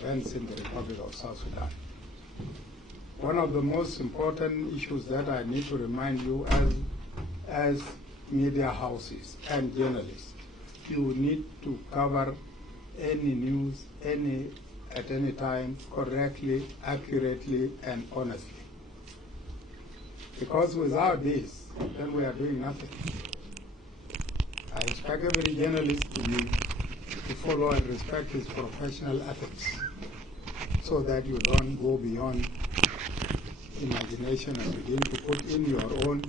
events in the Republic of South Sudan. One of the most important issues that I need to remind you as media houses and journalists, you need to cover any news at any time correctly, accurately, and honestly. Because without this, then we are doing nothing. I expect every journalist to follow and respect his professional ethics so that you don't go beyond imagination and begin to put in your own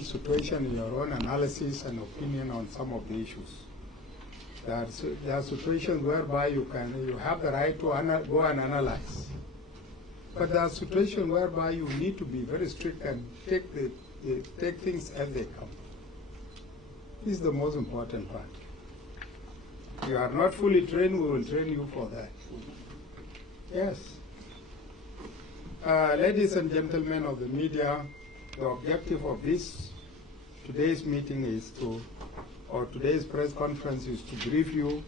situation, your own analysis and opinion on some of the issues. There are situations whereby you have the right to go and analyze. But there are situations whereby you need to be very strict and take things as they come. This is the most important part. You are not fully trained, we will train you for that. Yes. Ladies and gentlemen of the media, the objective of today's meeting is today's press conference is to brief you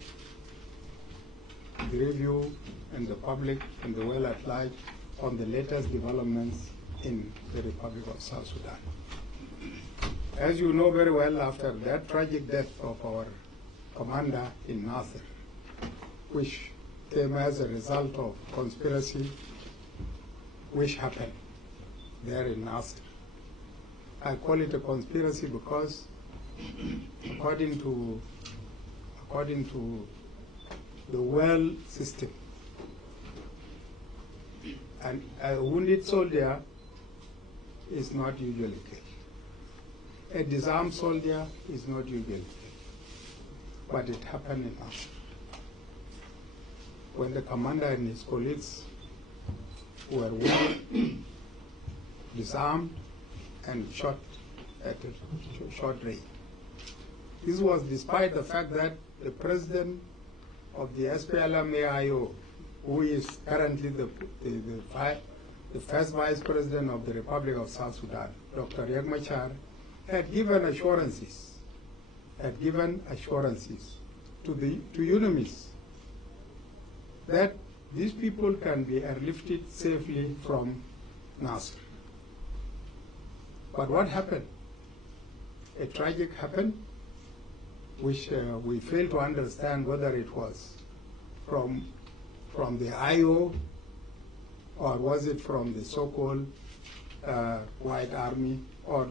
and the public and the world at large on the latest developments in the Republic of South Sudan. As you know very well, after that tragic death of our commander in Nasir, which came as a result of conspiracy which happened there in Nasir. I call it a conspiracy because according to the world system, and a wounded soldier is not usually killed. A disarmed soldier is not usually killed. But it happened in Nasir, when the commander and his colleagues were wounded, disarmed, and shot at a short range. This was despite the fact that the president of the SPLM-AIO, who is currently the first vice president of the Republic of South Sudan, Dr. Riek Machar, had given assurances to UNAMIS that these people can be airlifted safely from Nasir. But what happened? A tragic happened, which we fail to understand whether it was from the IO or was it from the so-called White Army, or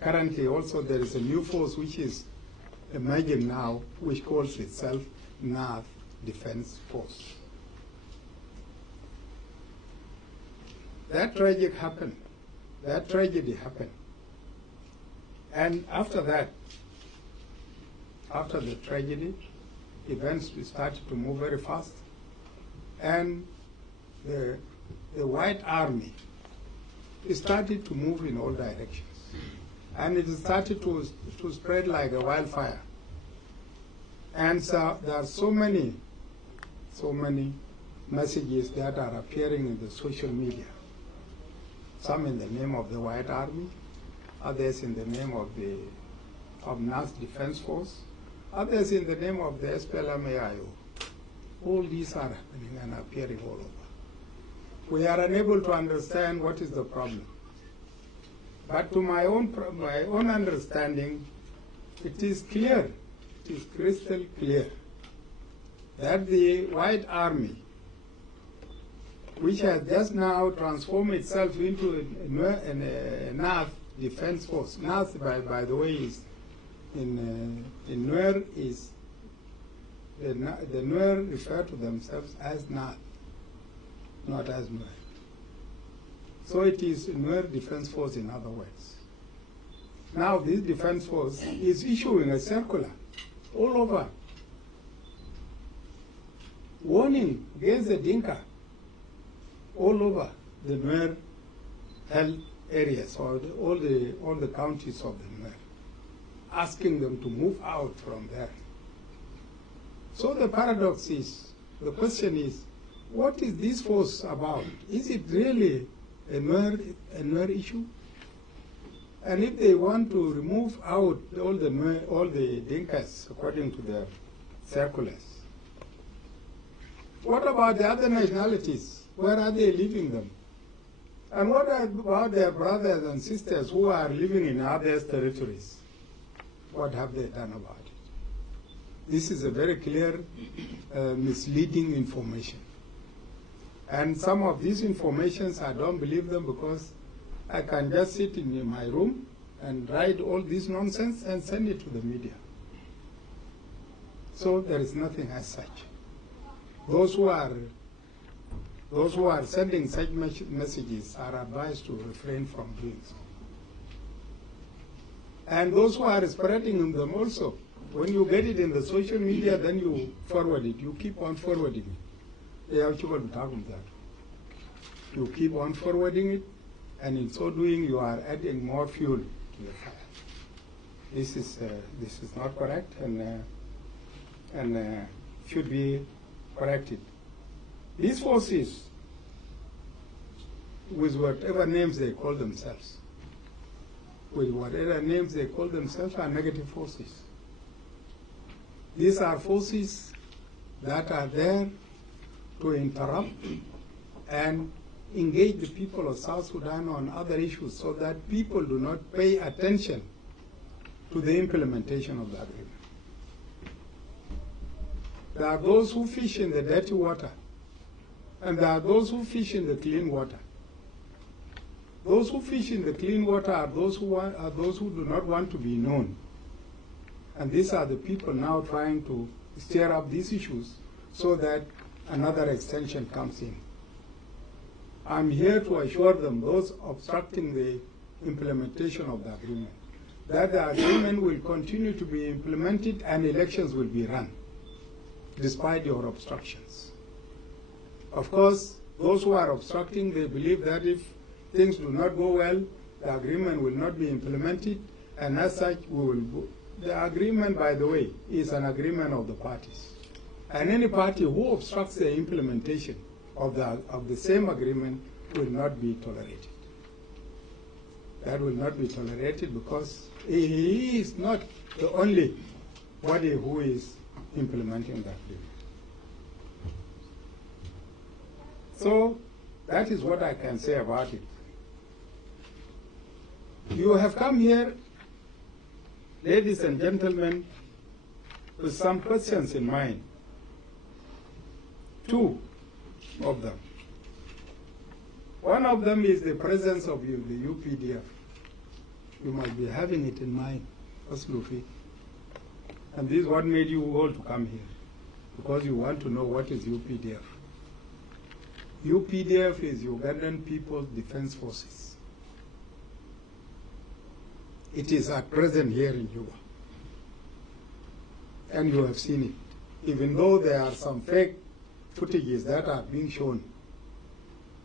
currently also there is a new force which is emerging now, which calls itself North Defense Force. That tragedy happened. And after that, after the tragedy, events started to move very fast. And the White Army started to move in all directions. And it started to spread like a wildfire. And so there are so many messages that are appearing in the social media. Some in the name of the White Army, others in the name of North Defense Force, others in the name of the SPLM-AIO. All these are happening and appearing all over. We are unable to understand what is the problem. But to my own understanding, it is clear, it is crystal clear, that the White Army, which has just now transformed itself into a North Defense Force. North, by the way, is in Nuer is the Nuer refer to themselves as North, not as Nuer. So it is Nuer Defense Force, in other words. Now this Defense Force is issuing a circular all over, warning against the Dinka all over the Nuer held areas, or all the counties of the Nuer, asking them to move out from there. So the paradox is, the question is, what is this force about? Is it really a Nuer issue? And if they want to remove out all the Dinkas according to their circulars, What about the other nationalities? Where are they leaving them? And what about their brothers and sisters who are living in other territories? What have they done about it? This is a very clear misleading information. And some of these informations, I don't believe them because I can just sit in my room and write all this nonsense and send it to the media. So there is nothing as such. Those who are sending such messages are advised to refrain from doing so. And those who are spreading them also, when you get it in the social media, then you forward it. You keep on forwarding it. You keep on forwarding it, and in so doing, you are adding more fuel to the fire. This is not correct, and should be corrected. These forces, with whatever names they call themselves, are negative forces. These are forces that are there to interrupt and engage the people of South Sudan on other issues so that people do not pay attention to the implementation of the agreement. There are those who fish in the dirty water, and there are those who fish in the clean water. Those who fish in the clean water are those who do not want to be known. And these are the people now trying to stir up these issues so that another extension comes in. I'm here to assure them, those obstructing the implementation of the agreement, that the agreement will continue to be implemented and elections will be run, despite your obstructions. Of course, those who are obstructing, they believe that if things do not go well, the agreement will not be implemented, and as such, we will go. The agreement, by the way, is an agreement of the parties. And any party who obstructs the implementation of the same agreement will not be tolerated. That will not be tolerated because he is not the only body who is implementing the agreement. So that is what I can say about it. You have come here, ladies and gentlemen, with some questions in mind. Two of them. One of them is the presence of the UPDF. You must be having it in mind, absolutely. And this is what made you all to come here, because you want to know what is UPDF. UPDF is Ugandan People's Defense Forces. It is at present here in Juba. And you have seen it. Even though there are some fake footages that are being shown,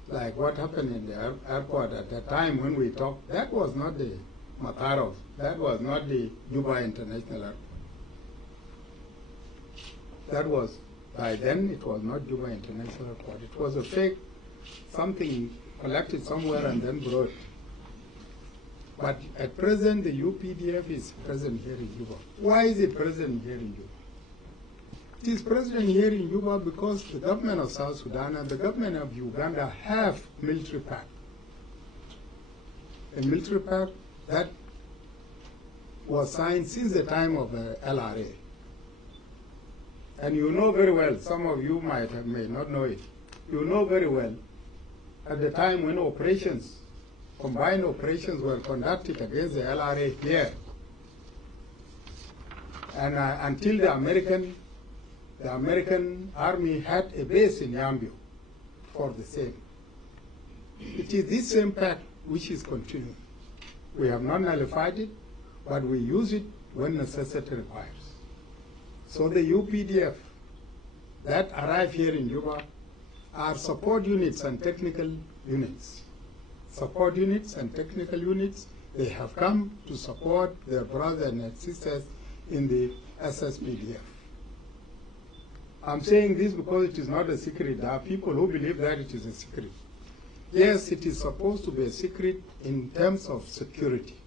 like what happened in the airport at the time when we talked, that was not the Makarov, that was not the Juba International Airport. That was, by then it was not Juba International Airport. It was a fake, something collected somewhere and then brought. But at present, the UPDF is present here in Juba. Why is it present here in Juba? It is present here in Juba because the government of South Sudan and the government of Uganda have military pact. A military pact that was signed since the time of the LRA. And you know very well, some of you may not know it, you know very well, at the time when operations, combined operations were conducted against the LRA here, and until the American army had a base in Yambio for the same. It is this same pact which is continuing. We have not nullified it, but we use it when necessity requires. So the UPDF that arrive here in Juba are support units and technical units. Support units and technical units, they have come to support their brothers and sisters in the SSPDF. I'm saying this because it is not a secret. There are people who believe that it is a secret. Yes, it is supposed to be a secret in terms of security.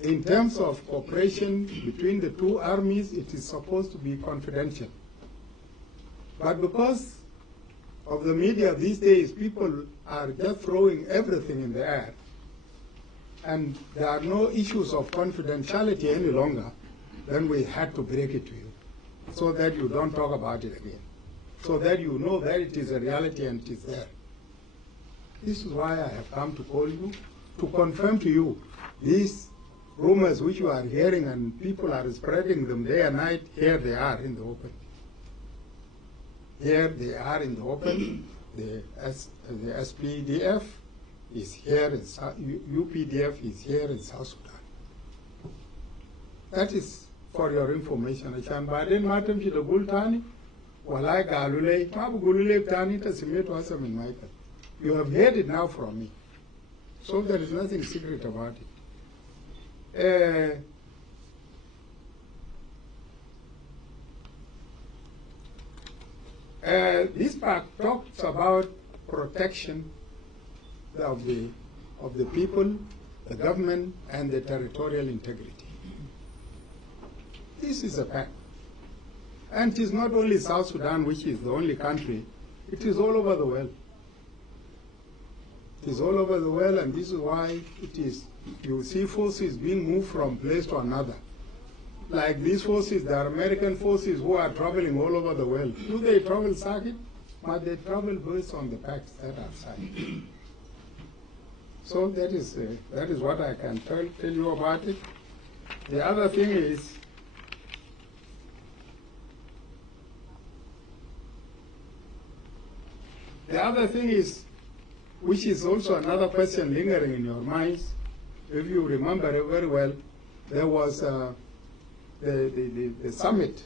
In terms of cooperation between the two armies, it is supposed to be confidential. But because of the media these days, people are just throwing everything in the air, and there are no issues of confidentiality any longer, then we had to break it to you, so that you don't talk about it again, so that you know that it is a reality and it is there. This is why I have come to call you, to confirm to you these rumors which you are hearing and people are spreading them day and night. Here they are in the open. Here they are in the open. The SPDF is here, UPDF is here in South Sudan. That is for your information. Achan baden matam shi da gultani, walai galulei, mabu gululei tani ta simetu Hassan and Michael. You have heard it now from me. So there is nothing secret about it. This part talks about protection of the people, the government, and the territorial integrity. This is a fact. And it is not only South Sudan, which is the only country, it is all over the world. It is all over the world, and this is why it is, you see forces being moved from place to another. Like these forces, the American forces who are traveling all over the world. Do they travel circuit? But they travel based on the facts that are signed. So that is what I can tell you about it. The other thing is, which is also another question lingering in your minds. If you remember very well, there was the summit,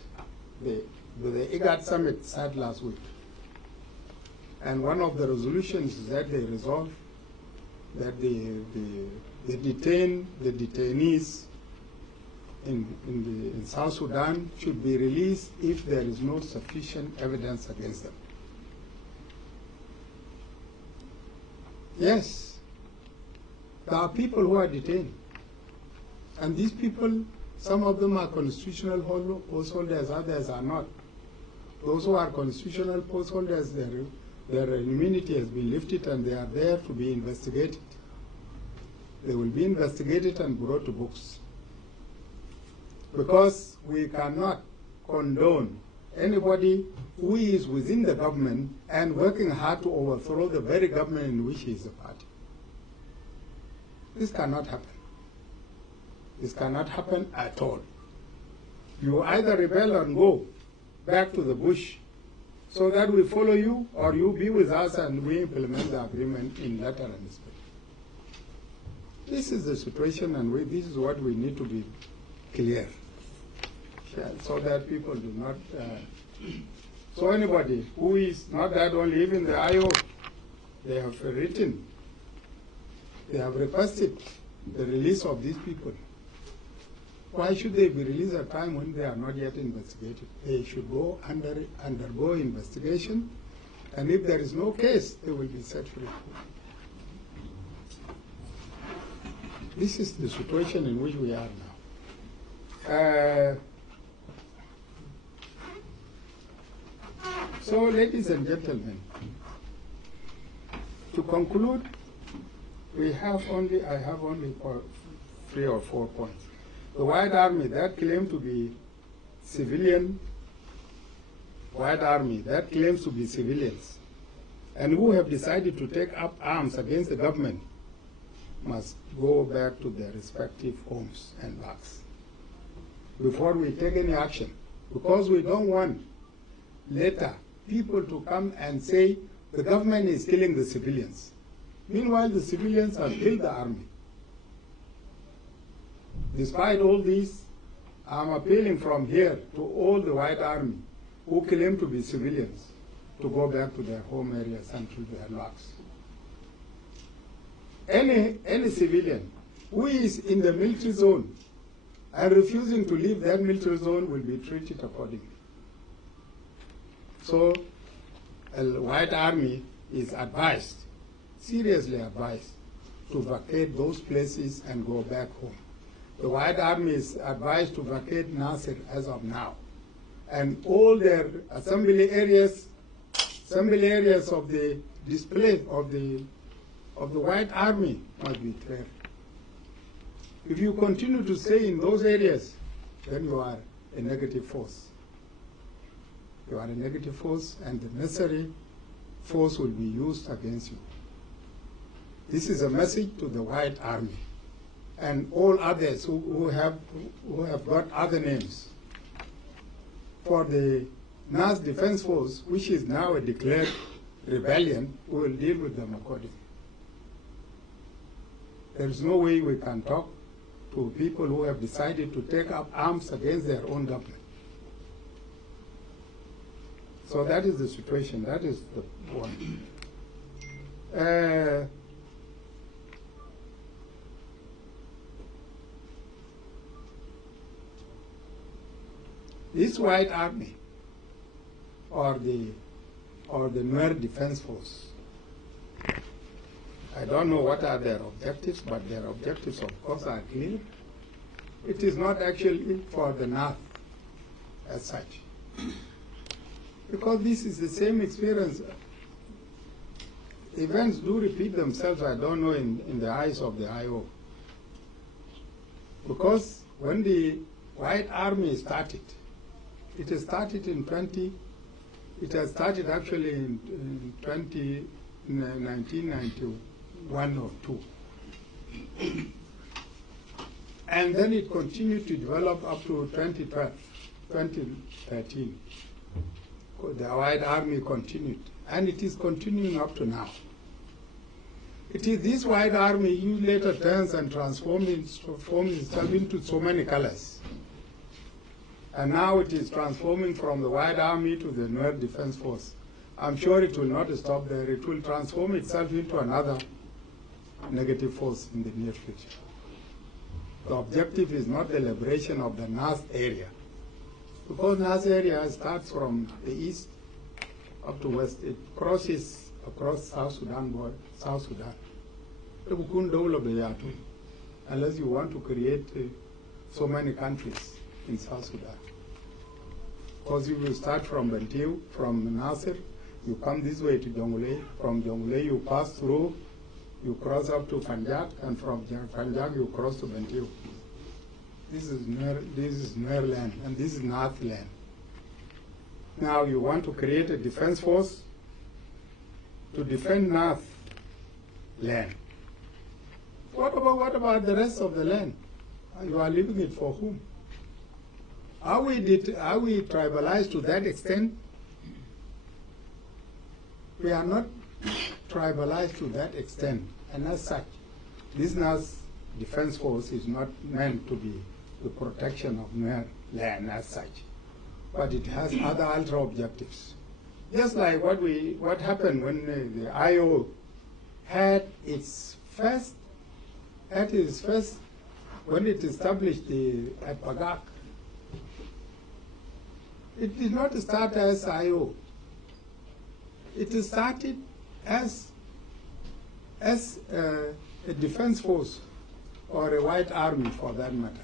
the IGAD summit sat last week. And one of the resolutions is that they resolved that the detainees in South Sudan should be released if there is no sufficient evidence against them. Yes, there are people who are detained. And these people, some of them are constitutional post holders, others are not. Those who are constitutional post holders, their immunity has been lifted and they are there to be investigated. They will be investigated and brought to books. Because we cannot condone anybody who is within the government and working hard to overthrow the very government in which he is a party. This cannot happen. This cannot happen at all. You either rebel and go back to the bush so that we follow you, or you be with us and we implement the agreement in letter and spirit. This is the situation, and this is what we need to be clear, so that people do not. So anybody who is not that only, even the IO, they have written, they have requested the release of these people. Why should they be released at a time when they are not yet investigated? They should go undergo investigation, and if there is no case, they will be set free. This is the situation in which we are now. So, ladies and gentlemen, to conclude, I have only 3 or 4 points. The White Army that claims to be civilian, White Army that claims to be civilians, and who have decided to take up arms against the government, must go back to their respective homes and barracks before we take any action, because we don't want later people to come and say the government is killing the civilians. Meanwhile, the civilians have killed the army. Despite all this, I'm appealing from here to all the White Army who claim to be civilians to go back to their home areas and to their barracks. Any civilian who is in the military zone and refusing to leave that military zone will be treated accordingly. So, the White Army is advised, seriously advised, to vacate those places and go back home. The White Army is advised to vacate Nasir as of now. and all their assembly areas of the display of the White Army must be cleared. If you continue to stay in those areas, then you are a negative force. You are a negative force, and the necessary force will be used against you. This is a message to the White Army and all others who have got other names. For the Nas Defense Force, which is now a declared rebellion, we will deal with them accordingly. There is no way we can talk to people who have decided to take up arms against their own government. So that is the situation. That is the one. This White Army or the Nuer Defense Force, I don't know what are their objectives, but their objectives, of course, are clear. It is not actually for the North as such, because this is the same experience. Events do repeat themselves, I don't know, in the eyes of the IO. Because when the White Army started, it has started it has started actually in 1991 or 2. And then it continued to develop up to 2013. The White Army continued, and it is continuing up to now. It is this White Army who later turns and transforms itself into so many colors. And now it is transforming from the White Army to the Nuer Defense Force. I'm sure it will not stop there. It will transform itself into another negative force in the near future. The objective is not the liberation of the Nas area, because Nas area starts from the east up to west. It crosses across South Sudan border, South Sudan. Unless you want to create so many countries in South Sudan. Because you will start from Bentiu, from Nasser, you come this way to Jonglei, from Jonglei you pass through, you cross up to Fanjak, and from Fanjak you cross to Bentiu. This is Nuer land, and this is North land. Now you want to create a defense force to defend North land. What about the rest of the land? You are leaving it for whom? Are we tribalized to that extent? We are not tribalized to that extent, and as such, this Nas Defense Force is not meant to be the protection of Nuer land as such, but it has other ultra objectives. Just like what happened when the IO had its first when it established at Pagak. It did not start as IO. It started as a defense force or a White Army for that matter.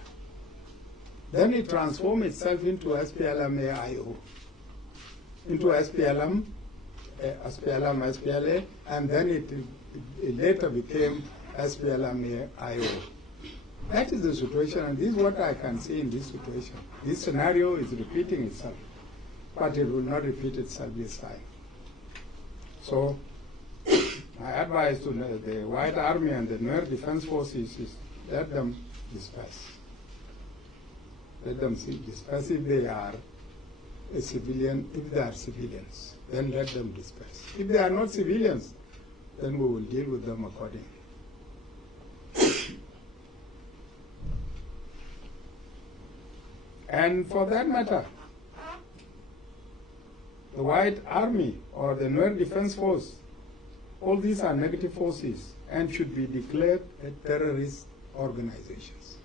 Then it transformed itself into SPLM-AIO, into SPLM, SPLA, and then it later became SPLM-AIO. That is the situation, and this is what I can say in this situation. This scenario is repeating itself, but it will not repeat itself this time. So, my advice to the White Army and the Nuer Defense Forces is let them disperse. Let them disperse if they are a civilian. If they are civilians, then let them disperse. If they are not civilians, then we will deal with them accordingly. And for that matter, the White Army or the Nuer Defense Force, all these are negative forces and should be declared terrorist organizations.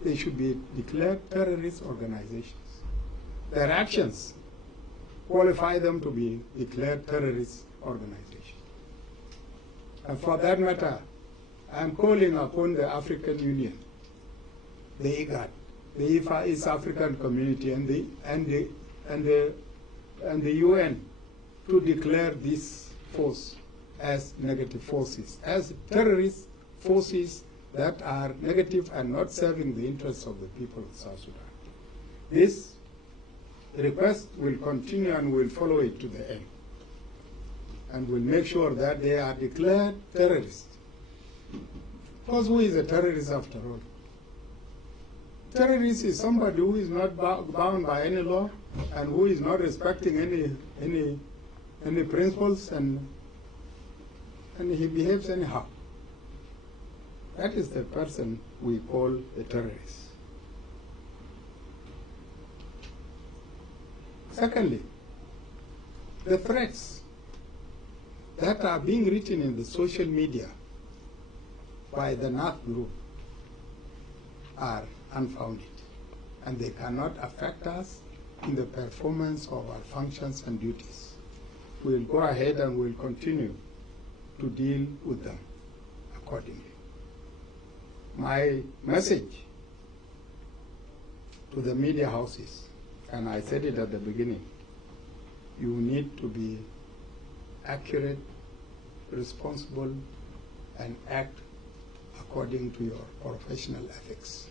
They should be declared terrorist organizations. Their actions qualify them to be declared terrorist organizations. And for that matter, I am calling upon the African Union, the IGAD, the East African community and the UN to declare this force as negative forces, as terrorist forces that are negative and not serving the interests of the people of South Sudan. This request will continue and will follow it to the end. And will make sure that they are declared terrorists. Because who is a terrorist after all? Terrorist is somebody who is not bound by any law and who is not respecting any principles, and he behaves anyhow. That is the person we call a terrorist. Secondly, the threats that are being written in the social media by the North Group are unfounded, and they cannot affect us in the performance of our functions and duties. We'll go ahead and we'll continue to deal with them accordingly. My message to the media houses, and I said it at the beginning, you need to be accurate, responsible, and act according to your professional ethics.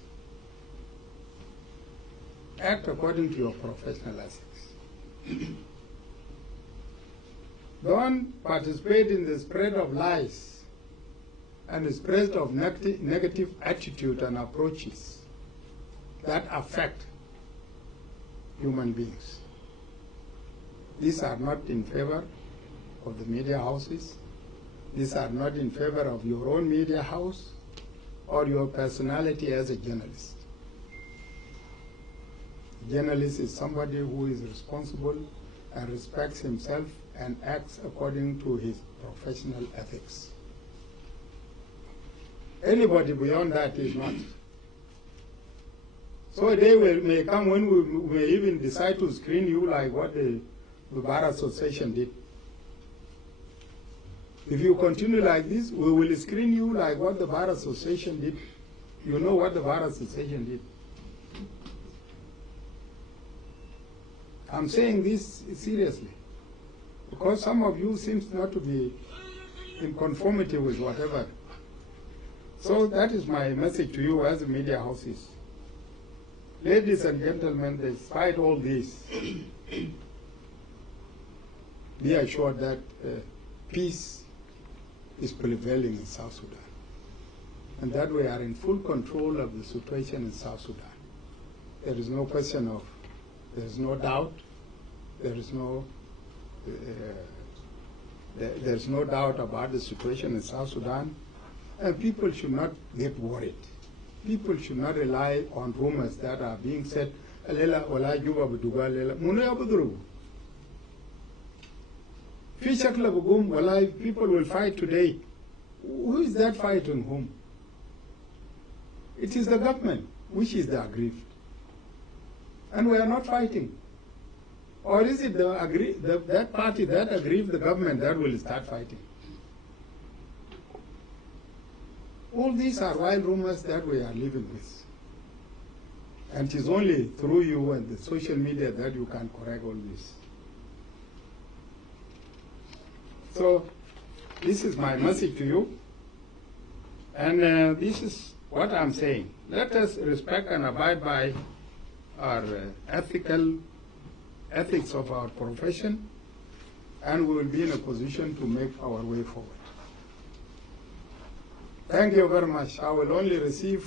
Act according to your professional ethics. Don't participate in the spread of lies and the spread of negative attitude and approaches that affect human beings. These are not in favor of the media houses. These are not in favor of your own media house or your personality as a journalist. A journalist is somebody who is responsible and respects himself and acts according to his professional ethics. Anybody beyond that is not. So a day may come when we may even decide to screen you like what the Bar Association did. If you continue like this, we will screen you like what the Bar Association did. You know what the Bar Association did. I'm saying this seriously, because some of you seem not to be in conformity with whatever. So that is my message to you as media houses. Ladies and gentlemen, despite all this, be assured that peace is prevailing in South Sudan, and that we are in full control of the situation in South Sudan. There is no question of, there is no doubt, there's no doubt about the situation in South Sudan, and people should not get worried. People should not rely on rumors that are being said. People will fight today. Who is that fighting whom? It is the government, which is the aggrieved. And we are not fighting. Or is it that party that aggrieved the government that will start fighting? All these are wild rumors that we are living with. And it is only through you and the social media that you can correct all this. So this is my message to you. And this is what I'm saying. Let us respect and abide by our ethics of our profession, and we will be in a position to make our way forward. Thank you very much. I will only receive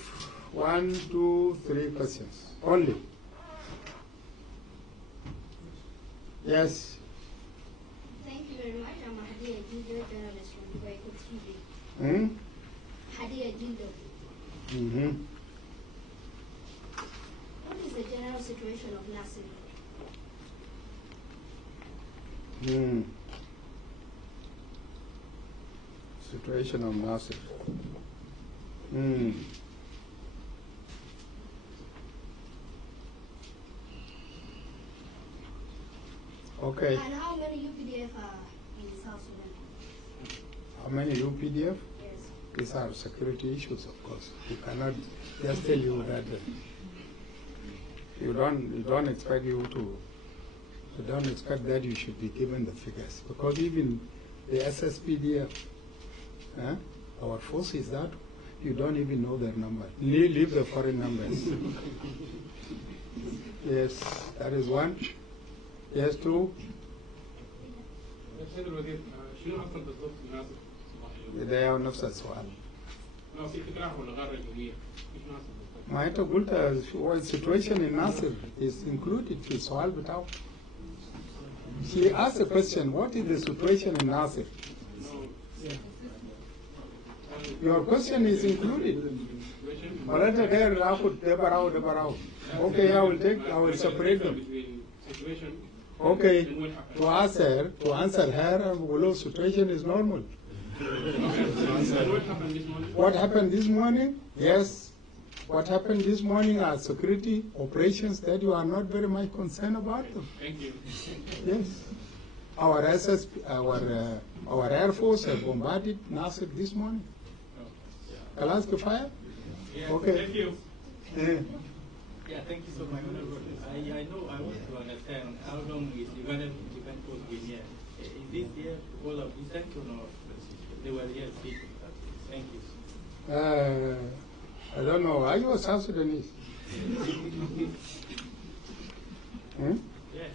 1, 2, 3 questions. Only. Yes. Thank you very much. I'm Hadia Jindo, journalist from Kuwait TV. Hadia Jindo. What is the general situation of Nasir? Situation of Nasir. Okay. And how many UPDF are in South Sudan? How many UPDF? Yes. These are security issues, of course. We cannot just tell you that. You don't expect that you should be given the figures, because even the SSPDF, our forces, that you don't even know their number. Leave the foreign numbers. Yes, that is one. Yes, two. ده نفس السؤال. ما أنت قلت situation in Nasir is included في السؤال بتاعه. She asked a question, what is the situation in Nasir? Your question is included. Okay, I will separate them. Okay, to answer her, below situation is normal. What happened this morning? Yes. What happened this morning are security operations that you are not very much concerned about them. Thank you. Yes. Our Air Force have bombarded Nasir this morning. Kalaska fire? Yeah, okay. Thank you. Yeah, thank you so much. I know I want to understand how long is Ugandan Post been here? Is this here all of this time or they were here speaking? Thank you. I don't know. Are you a South Sudanese? Yes.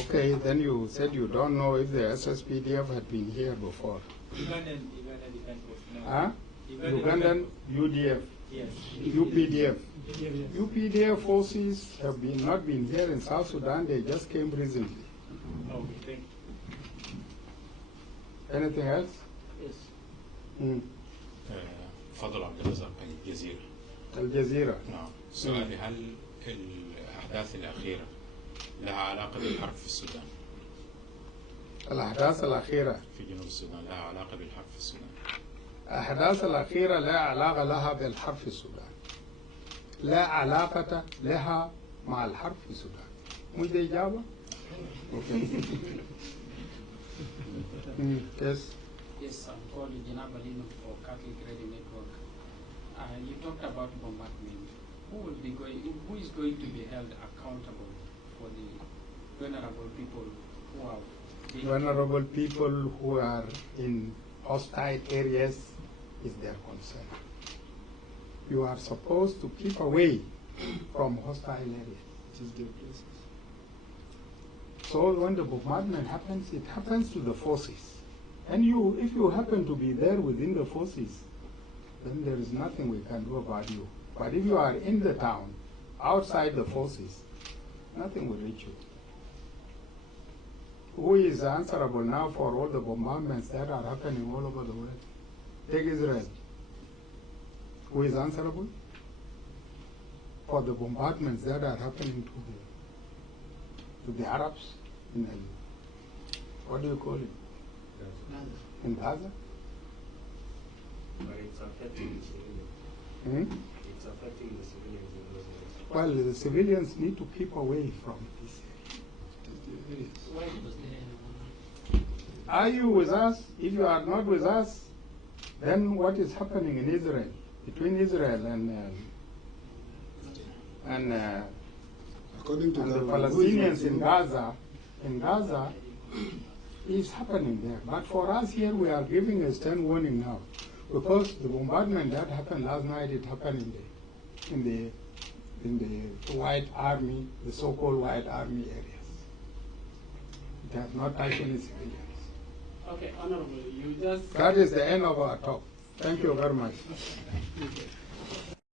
Okay, then you said you don't know if the SSPDF had been here before. Ugandan Defense Force. No. Huh? Ugandan UDF. Yes. UPDF. UPDF forces have not been here in South Sudan. They just came recently. Okay, thank you. Anything else? Yes. تفضل عبد الرزاق الجزيرة. الجزيرة. نعم. سؤالي هل الأحداث الأخيرة لها علاقة بالحرب في السودان؟ الأحداث الأخيرة في جنوب السودان لها علاقة بالحرب في السودان؟ الأحداث الأخيرة لا علاقة لها بالحرب في السودان. لا علاقة لها مع الحرب في السودان. مش دي إجابة؟ Yes. Yes, I'm called Janab Alino for Catholic Radio Network. You talked about bombardment. Who is going to be held accountable for the vulnerable people who are vulnerable people who are in hostile areas is their concern. You are supposed to keep away from hostile areas, which is their places. So when the bombardment happens, it happens to the forces. And if you happen to be there within the forces, then there is nothing we can do about you. But if you are in the town, outside the forces, nothing will reach you. Who is answerable now for all the bombardments that are happening all over the world? Take Israel. Who is answerable for the bombardments that are happening to the Arabs in what do you call it? In Gaza? But it's affecting the civilians. It's affecting the civilians in those areas. Well, the civilians need to keep away from this area. Are you with us? If you are not with us, then what is happening in Israel, between Israel and According to the Palestinians in Gaza is happening there. But for us here, we are giving a stern warning now, because the bombardment that happened last night, it happened in the White Army, the so-called White Army areas. It has not touched any civilians. Okay, Honorable, you just... That is the end of our talk. Thank you very much.